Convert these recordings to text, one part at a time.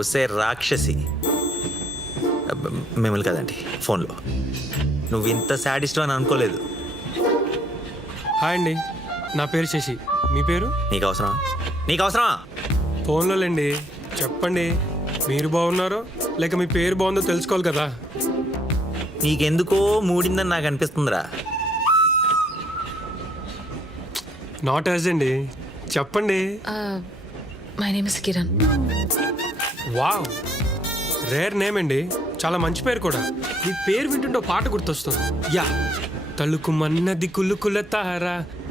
వస్తే రాక్షసి. మిమ్మల్ని కదండి ఫోన్లో. నువ్వు ఇంత శాడిస్ట్ అని అనుకోలేదు. హాయ్ అండి, నా పేరు శశి. మీ పేరు? నీకు అవసరమా? నీకు అవసరమా? ఫోన్లో లేండి. చెప్పండి, మీరు బాగున్నారో లేక మీ పేరు బాగుందో తెలుసుకోవాలి కదా. నీకెందుకో మూడిందని నాకు అనిపిస్తుందిరా. నాట్ యాజ్ అండి, చెప్పండి. My name is Kiran. Wow, rare name అండి, చాలా మంచి పేరు కూడా. మీ పేరు వింటుంటే పాట గుర్తొస్తుంది. యా, తలుకు మన్నది కులుకుల తార,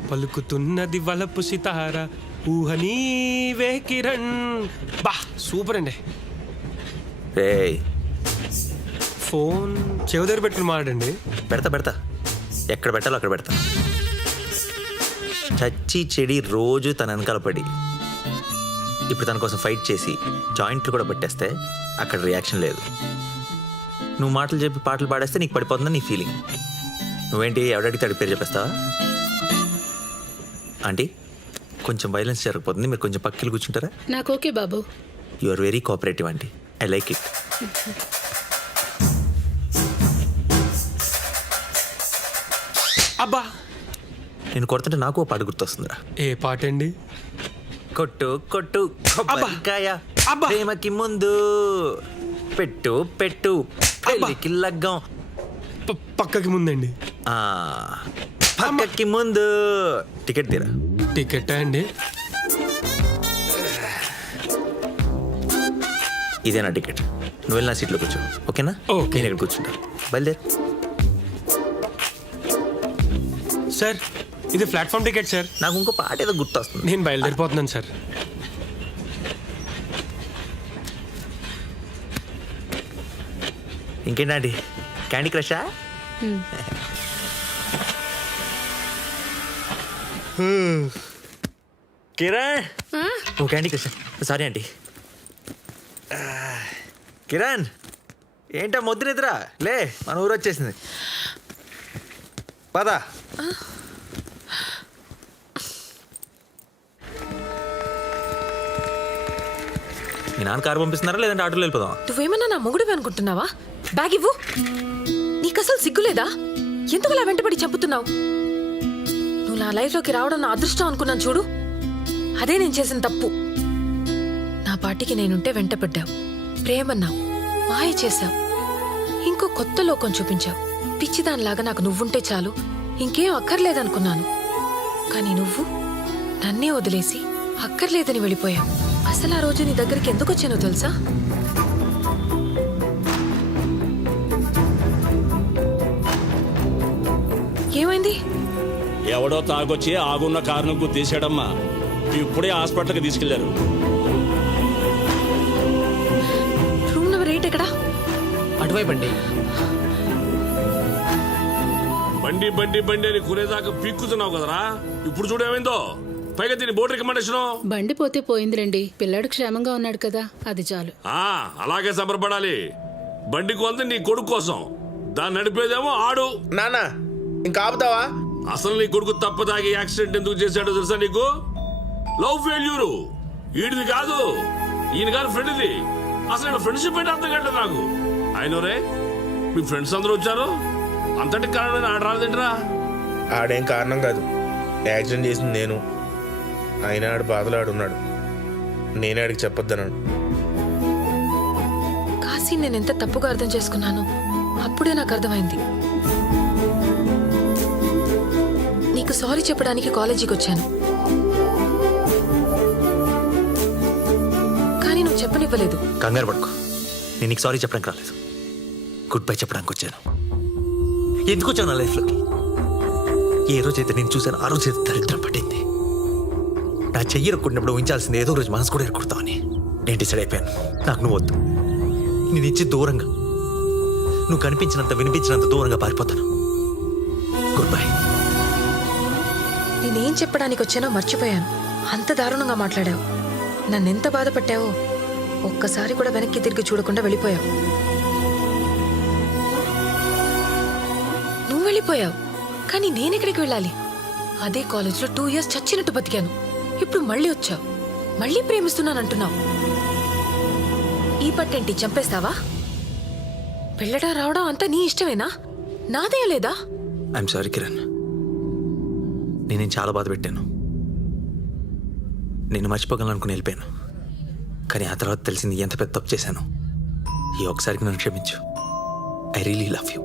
పలుకుతున్నది వలపు సితార, ఊహ నీవే కిరణ్. బా సూపర్ అండి. రేయ్, ఫోన్ చెవి దగ్గర పెట్టుకుని మాట్లాడండి. పెడతా ఎక్కడ పెట్టాలో అక్కడ పెడతా. చచ్చి చెడి రోజు తన వెనకాల పడి ఇప్పుడు తన కోసం ఫైట్ చేసి జాయింట్లు కూడా పెట్టేస్తే అక్కడ రియాక్షన్ లేదు. నువ్వు మాటలు చెప్పి పాటలు పాడేస్తే నీకు పడిపోతుందని నీ ఫీలింగ్. నువ్వేంటి ఎవడడిగితే అడిగి పేరు చెప్పేస్తావా? ఆంటీ, కొంచెం వైలెన్స్ జరగకపోతుంది, మీరు కొంచెం పక్కకి కూర్చుంటారా? నాకు ఓకే బాబు. You are very cooperative aunty, I like it. అబ్బా, నేను కొడుతుంటే నాకు ఓ పాట గుర్తొస్తుందిరా. ఏ పాట అండి? కొట్టు కొట్టు కొబ్బరికాయ, ప్రేమకి ముందు పెట్టు పెట్టు పెళ్ళికి లగ్గం. పక్కకి ముందండి. పక్కకి ముందు టికెట్ తీరా. టికెట్ అండి? ఇదే నా టికెట్. నువ్వు వెళ్ళి నా సీట్లో కూర్చో, ఓకేనా? ఓకే. నేను ఇక్కడ కూర్చుంటా. బయలుదేరు. సార్, ఇది ప్లాట్ఫామ్ టికెట్ సార్. నాకు ఇంకో పాట ఏదో గుర్తొస్తుంది. నేను బయలుదేరిపోతున్నాను సార్. ఇంకేంటండి, క్యాండీ క్రషా? కిరణ్, ఓ Candy Crush. Sorry aunty. Kiran, ఏంటా మొద్దు నిద్ర? లే, మన ఊరు వచ్చేసింది. పదా. మీ నాన్న కారు పంపిస్తున్నారా లేదంటే ఆటోలో వెళ్ళిపోదాం? నువ్వేమన్నా నా మొగుడివి అనుకుంటున్నావా? బ్యాగ్ ఇవ్వు. నీకు అసలు సిగ్గులేదా? ఎందుకు అలా వెంటబడి చంపుతున్నావు? నువ్వు నా లైఫ్లోకి రావడం నా అదృష్టం అనుకున్నాను చూడు. అదే నేను చేసిన తప్పు. నా పాటికి నేనుంటే వెంటపడ్డావు, ప్రేమన్నావు, మాయ చేశావు, ఇంకో కొత్త లోకం చూపించావు. పిచ్చిదానిలాగా నాకు నువ్వుంటే చాలు, ఇంకేం అక్కర్లేదనుకున్నాను. కానీ నువ్వు నన్నే వదిలేసి అక్కర్లేదని వెళ్ళిపోయావు. అసలు ఆ రోజు నీ దగ్గరికి ఎందుకు వచ్చానో తెలుసా? ఏమైంది? ఎవడో తాగొచ్చి ఆగున్న కారును గుద్దేశాడమ్మా. ఇప్పుడే హాస్పిటల్కి తీసుకెళ్లారు. రూమ్ నెంబర్ 8 ఎక్కడా? అటువైపు అండి. బండి బండి బండి అని కూరేదాకా పీక్కుతున్నావు కదరా. ఇప్పుడు చూడేమైందో. పైగా దీని బోర్డు రికమెండేషన్. బండి పోతే పోయిందిలేండి, పిల్లాడు క్షేమంగా ఉన్నాడు కదా, అది చాలు. అలాగే సంబరపడాలి. బండి కొంత నీ కొడుకు కోసం, దాన్ని నడిపేదేమో ఆడు. నాన్న, ఇంకా ఆపుతావా? అసలు నీ కొడుకు తప్పదాగి యాక్సిడెంట్ ఎందుకు చేశాడో తెలుసా నీకు? Love failure. ఈడిది కాదు, ఈయన కాదు ఫ్రెండ్ ఇది. అసలు ఫ్రెండ్షిప్ ఏంటి అర్థం కావట్లేదు నాకు. అయినరే, మీ ఫ్రెండ్స్ అందరూ వచ్చారు, అంతటి కారణం ఆడ రాలేదేంట్రా? ఆడేం కారణం కాదు, యాక్సిడెంట్ చేసింది నేను. అయినా ఆడు బాధలో ఆడున్నాడు, నేనే ఆడికి చెప్పొద్దన్నాను. కాశీ, నేను ఎంత తప్పుగా అర్థం చేసుకున్నాను అప్పుడే నాకు అర్థమైంది. నీకు సారీ చెప్పడానికి కాలేజీకి వచ్చాను, కానీ నువ్వు చెప్పనివ్వలేదు. కంగారు పడుకో, నేను నీకు సారీ చెప్పడానికి రాలేదు, గుడ్ బై చెప్పడానికి వచ్చాను. ఎందుకు వచ్చాను నా లైఫ్లోకి? ఏ రోజైతే నేను చూశాను ఆ రోజైతే దరిద్రం పట్టింది. నా చెయ్యి ఎరుకుంటున్నప్పుడు ఊహించాల్సింది ఏదో రోజు మనసు కూడా ఎరుకుడతావని నేను డిసైడ్ అయిపోయాను. నాకు నువ్వు వద్దు, నేను ఇచ్చి దూరంగా, నువ్వు కనిపించినంత వినిపించినంత దూరంగా పారిపోతాను. Good bye. నేనేం చెప్పడానికి వచ్చానో మర్చిపోయాను. అంత దారుణంగా మాట్లాడావు, నన్నెంత బాధ పెట్టావో. ఒక్కసారి కూడా వెనక్కి తిరిగి చూడకుండా వెళ్ళిపోయావు. నువ్వు వెళ్ళిపోయావు, కానీ నేనెక్కడికి వెళ్ళాలి? అదే కాలేజ్లో 2 years చచ్చినట్టు బతికాను. ఇప్పుడు మళ్ళీ వచ్చావు, మళ్ళీ ప్రేమిస్తున్నానంటున్నావు. ఈ పట్టేంటి చంపేస్తావా? వెళ్ళడం రావడం అంతా నీ ఇష్టమేనా? నాదే లేదా? ఐఎమ్ సారీ కిరణ్, నేను చాలా బాధ పెట్టాను. నేను మర్చిపోగలను అనుకుని వెళ్ళిపోయాను. కానీ ఆ తర్వాత తెలిసింది ఎంత పెద్ద తప్పు చేశాను. ఈ ఒకసారికి నన్ను క్షమించు. I really love you.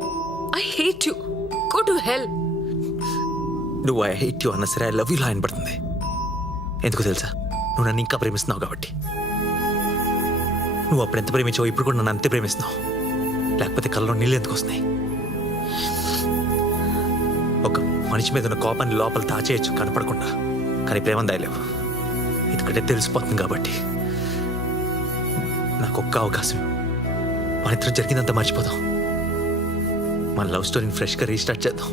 I hate you. Go to hell. నువ్వు ఐ హేట్ యూ అన్న సరే ఐ లవ్ యూ లా వినపడుతుంది. ఎందుకు తెలుసా? నువ్వు నన్ను ఇంకా ప్రేమిస్తున్నావు కాబట్టి. నువ్వు అప్పుడు ఎంత ప్రేమించావు ఇప్పుడు కూడా నన్ను అంతే ప్రేమిస్తున్నావు. లేకపోతే కళ్ళలో నీళ్ళు ఎందుకు వస్తున్నాయి? ఒక మనిషి మీద ఉన్న కోపాన్ని లోపల దాచేయచ్చు కనపడకుండా, కానీ ప్రేమ దాయలేవు. ఎందుకంటే తెలిసిపోతుంది కాబట్టి. నాకు ఒక్క అవకాశం, మన ఇద్దరు జరిగిందంతా మర్చిపోదాం. మన లవ్ స్టోరీని ఫ్రెష్గా రీస్టార్ట్ చేద్దాం.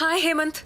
హాయ్ హేమంత్.